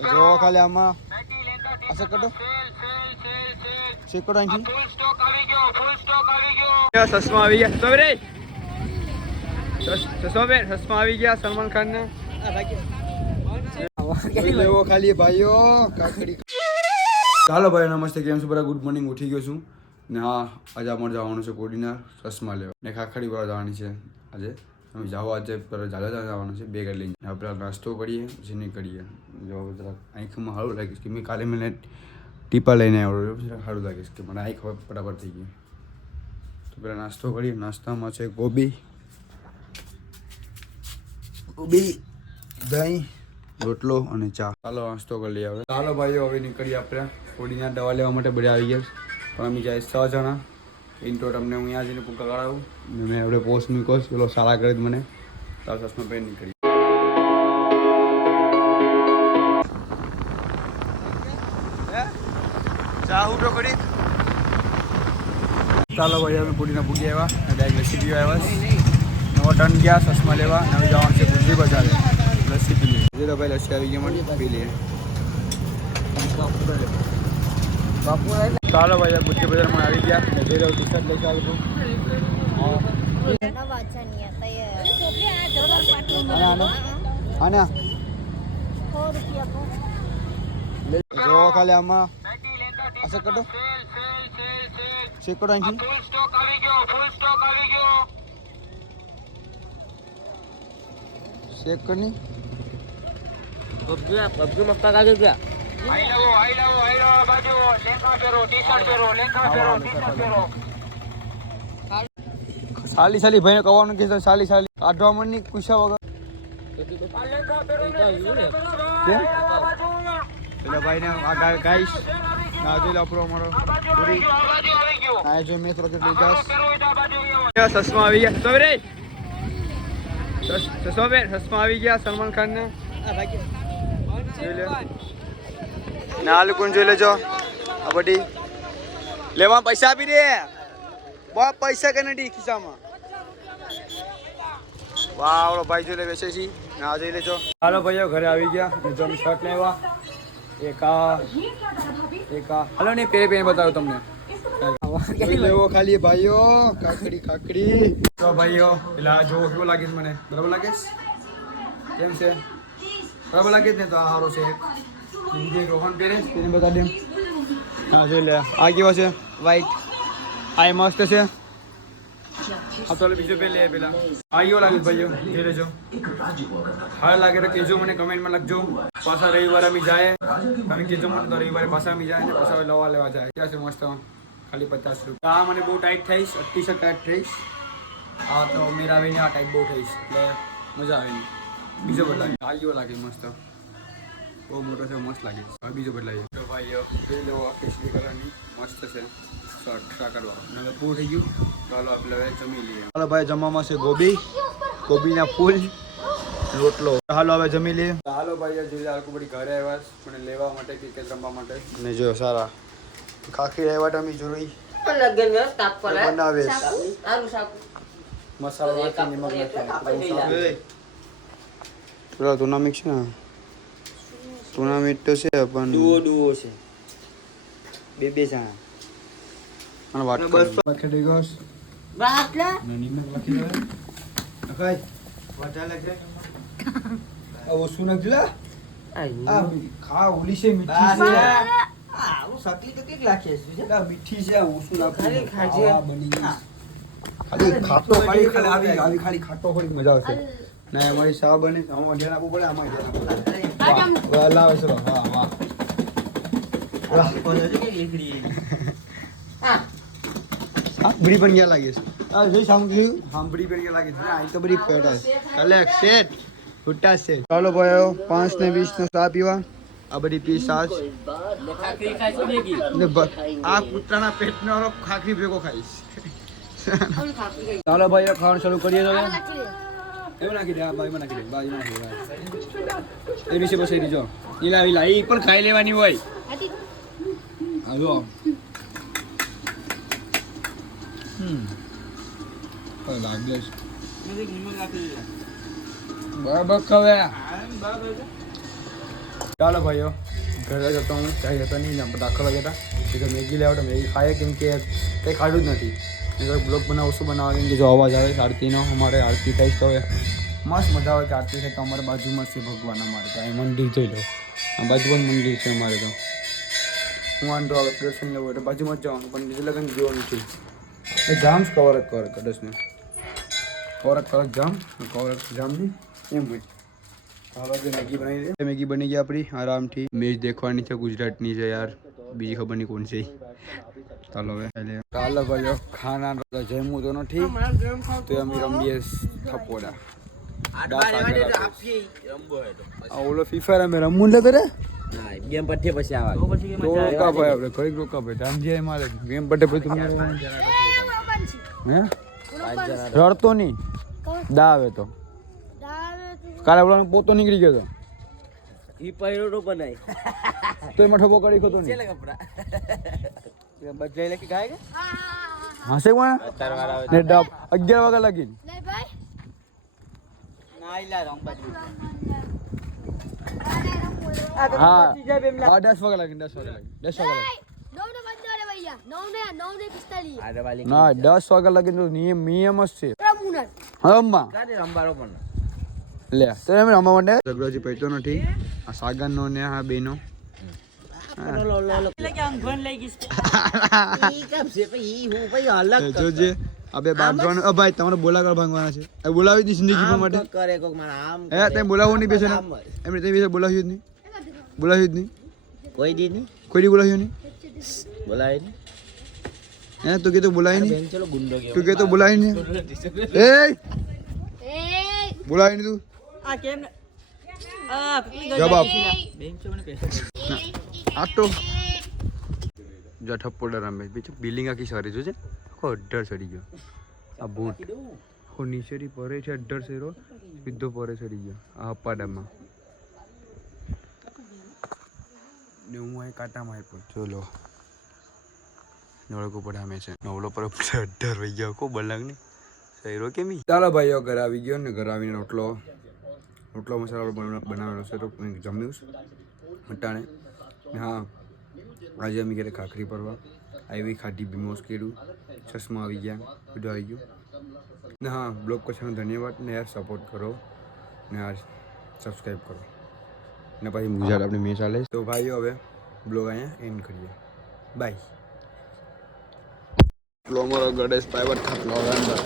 જો ખાલી આમાં અસર કરો ચેક કરો અહીંથી સસમા આવી ગયા તો રે સસમા આવી ગયા સલમાન ખાન ને લેવો ખાલી ભાઈઓ કાકડી ચાલો ભાઈ નમસ્તે કેમ છો બધા ગુડ મોર્નિંગ ઉઠી ગયો છું ને હા આજે અમારે જવાનું છે કોડીના ચશ્મા લેવા ને ખાખડી પર જવાની છે આજે અમે જાઓ આજે ઝાલા જવાનું છે બે ગાડી લઈને આપણે નાસ્તો કરીએ પછી નહીં કરીએ જો આંખમાં સારું લાગીશ કે મેં કાલે મને ટીપા લઈને આવ્યો સારું લાગીશ કે મને આંખ બરાબર થઈ ગઈ તો પેલા નાસ્તો કરીએ નાસ્તામાં છે ગોબી દહીં રોટલો અને ચા ચાલો નાસ્તો કરી લઈએ હવે ચાલો ભાઈઓ હવે નીકળીએ આપણે કોડીના દવા લેવા માટે બધા આવી ગયા પણ અમે જાય 6 જણા ઇન્ટો તમને હું અહીંયા જઈને પૂકા કરાવું મેં આપણે પોસ્ટ મૂક્યો પેલો સારા કરે મને તાર ચશ્મા પહેરી નીકળી ચા ઉઠો કરી ચાલો ભાઈ અમે કોડીના પૂગી આવ્યા ડાયરેક્ટ લસ્સી પીવા આવ્યા નવો ટર્ન ગયા ચશ્મા લેવા નવી જવાનું છે ગુજરી બજારે લસ્સી પી લઈએ ભાઈ લસ્સી આવી ગઈ મળી પી લઈએ ચાલો ભાઈ ગુજરી બજારમાં આવી ગયા જઈ રહ્યો ટી શર્ટ લઈ ચાલુ છું જો ખાલી આમાં અસર કરો ચેક કરો અહીંથી ચેક કરી પબજી મસ્તા કાઢી ગયા સાલી સાલી ભાઈ કવાનું કે સાલી સાલી કાઢવા મની પૂછ્યા વગર પેલા ભાઈ ને ગાઈસ ના જોઈ આપણો અમારો પૂરી આ જો મેં થોડો વિકાસ ચશ્મા આવી ગયા તો રે ચશ્મા આવી ગયા સલમાન ખાન ને ના લોકોને જોઈ લેજો આ બધી લેવા પૈસા આપી દે બહુ પૈસા કે નથી ખિસ્સામાં વાહ ભાઈ જોઈ લે બેસે છે ના જોઈ લેજો હાલો ભાઈઓ ઘરે આવી ગયા જો અમે શર્ટ લેવા એક હાલો નહીં પહેરી બતાવું તમને લેવો ખાલી ભાઈઓ કાકડી તો ભાઈઓ પેલા જો કેવો લાગે છે મને બરાબર લાગે કેમ છે બરાબર લાગે ને તો આ સારો છે જે રોહન પહેરે તેને બતા દે હા જોઈ લે આ કેવો છે વ્હાઈટ આ મસ્ત છે આ તો બીજો પહેલે પેલા આ કેવો લાગે ભાઈઓ જોઈ લેજો હા લાગે તો કહેજો મને કમેન્ટમાં લખજો પાછા રવિવારે અમે જાય તમે કહેજો મને તો રવિવારે પાછા અમે જાય ને પાછા લેવા જાય ક્યાં છે મસ્ત ખાલી 50 રૂપિયા આ મને બહુ ટાઈટ થઈશ અતિશય ટાઈટ થઈશ આ તો મેરા આવીને આ ટાઈટ બહુ થઈશ એટલે મજા આવે નહીં બીજો બદલાય આ કેવો લાગે મસ્ત બહુ મોટો છે મસ્ત લાગે હવે બીજો બદલાય તો ભાઈ જોઈ લો કેસરી કલરની મસ્ત છે શર્ટ કાઢવા હવે પૂરું થઈ ગયું ચાલો આપણે હવે જમી લઈએ ચાલો ભાઈ જમવામાં છે ગોબીના ફૂલ રોટલો હાલો હવે જમી લઈએ હાલો ભાઈ જોઈએ આખું બધી ઘરે આવ્યા મને લેવા માટે ક્રિકેટ રમવા માટે અને જો સારા ખાખી રહેવા તમે જોઈ બનાવે મસાલો નાખી નિમક નાખી પેલા ટુર્નામેન્ટ છે ને ટુર્નામેન્ટ તો છે પણ ડુઓ છે બે જણા અને વાત બસ લખી ગોસ બાટલા નિમક લખી દે નખાય વાટા લખે આ ઓસુ નખલા આ ખા ઓલી છે મીઠી છે આ હું સકલી તો કેક લાખે છે આ મીઠી છે ઓસુ નાખી ખાજે બની ગઈ ખાલી ખાટો ખાલી આવી ખાલી ખાટો થોડી મજા આવશે ના અમારી શા બને હું ધ્યાન આપવું પડે આમાં વાહ લાવે છે વાહ બડી પણ ગયા લાગે છે આ જોઈ સાંભળી બડી પણ ગયા લાગે છે આ તો બડી ફેટ છે કલેક્ટ સેટ ફૂટા છે ચાલો ભાઈઓ 5 ને 20 નો ચા પીવા આ બધી પી સાજ આ કૂતરાના પેટનો ખાખરી ભેગો ખાઈશ ચાલો ભાઈઓ ખાવાનું શરૂ કરીએ તો એવું નાખી દે બાજુમાં નાખી દે બાજુમાં નાખી દે એ વિશે બસ એ જો ઈલા એ પણ ખાઈ લેવાની હોય હા જો લાગે બરાબર ખવે ચાલો ભાઈઓ ઘરે જતો હું ચાય જતો નહીં આપણે દાખલ ગયા હતા તો મેગી લેવા મેગી ખાઈએ કેમ કે કંઈ ખાધું જ નથી નહીં બ્લોગ બનાવો શું બનાવવા કેમ કે જો અવાજ આવે છે આરતીનો અમારે આરતી થાય તો હવે મસ્ત મજા આવે કે આરતી થાય તો અમારે બાજુમાં છે ભગવાન અમારે તો અહીં મંદિર જોઈ લો આ બાજુમાં મંદિર છે અમારે તો હું વાંધો આવે દર્શન લેવું એટલે બાજુમાં જ જવાનું પણ બીજું લગન જોવાનું છે એ જામ કવર કદસને કવર જામ નહીં એમ હોય મેગી બની ગઈ આપણી આરામથી મેચ દેખવાની છે ગુજરાતની છે યાર બીજી ખબર નહીં કોણ છે ચાલો હવે ચાલો ભાઈઓ ખાના જમવું તો નથી તો અમે રમીએ થપોડા ઓલો ફ્રી ફાયર અમે રમવું ને કરે ગેમ પટ્ટી પછી આવા તો રોકા ભાઈ આપણે ઘડીક રોકા ભાઈ ધામજી મારે ગેમ પટ્ટે પછી તમે હે રડતો નહીં દા આવે તો કાલે ઓલા પોતો નીકળી ગયો તો ઈ પહેરો બનાય તો એમાં ઠપો કરી ખતો નહીં કપડા બજાઈ લખી ગાય કે હસે કોણ ને 11 વાગે લાગી નહીં ભાઈ ના ઇલા રંબાજી હા 10 વાગે લાગી 10 વાગે લાગી 10 વાગે લાગી ના 10 વાગે લાગી તો નિયમ જ છે રમવા કાલે રંબારો પણ લે તો એમ રમવા માટે ઝઘડોજી પૈતો નથી આ સાગરનો ને આ બેનો જોજે અબે બાંધવાનું ભાઈ તમારે બોલાકર ભાંગવાના છે એ બોલાવી દી જિંદગી માટે કરે કોક મારા આમ હે તે બોલાવો નહીં બેસે ને એમને તે બેસે બોલાવ્યું જ નહીં કોઈ દી નહીં કોઈ દી બોલાવ્યું નહીં બોલાય નહીં હે તું કે તો બોલાય નહીં ચલો ગુંડો કે તું કે તો બોલાય નહીં એ બોલાય નહીં તું આ કેમ આ જવાબ બેંચો મને પૈસા આટો જો ઠપ્પોડા રમે બીજું બિલિંગ આખી સારી જોજે આખો 18 ચડી ગયો આ બૂટ આખો નીચેથી પરે છે 18 શેરો સીધો પરે ચડી ગયો આ અપાડામાં ને હું અહીં કાંટામાં આપ્યો ચલો નવળકો પડામે છે નવલો પર 18 વહી ગયો કો બલાંગ ને શેરો કેમી ચાલો ભાઈઓ ઘર આવી ગયો ને ઘર આવીને રોટલો મસાલો બનાવેલો છે તો જમ્યું મટાણે હા આજે અમે ઘરે ખાખરી પરવા આવી ખાધી બીમોસ કેળું ચશ્મા આવી ગયા બધું આવી ગયું ને હા બ્લોગ કરવાનો ધન્યવાદ ને યાર સપોર્ટ કરો ને યાર સબસ્ક્રાઈબ કરો ને પછી ગુજરાત આપણે મેચ ચાલે તો ભાઈઓ હવે બ્લોગ અહીંયા એન્ડ કરીએ બાય બ્લોગ મારો ગણેશ ભાઈ થાકલો અંદર